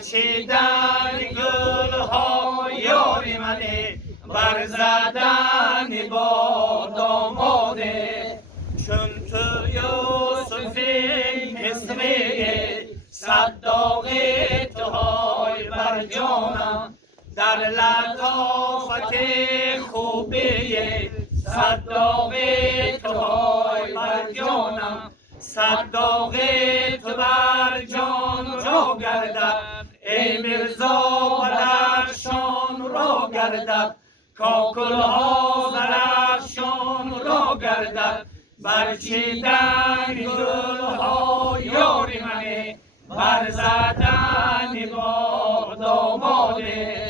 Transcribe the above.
برچیدن گل ها یاری منه، برزدن با داماده. چون تو یوسفی مصری، صداق تو های بر جانم، در لطافت خوبی صداق تو های بر جانم. صداق تو بر جان را گردد، ای مرزا بدخشان را گردد. کاکل ها درخشان را گردد، برچیدن گل ها یاری منه، برزدن با داماده.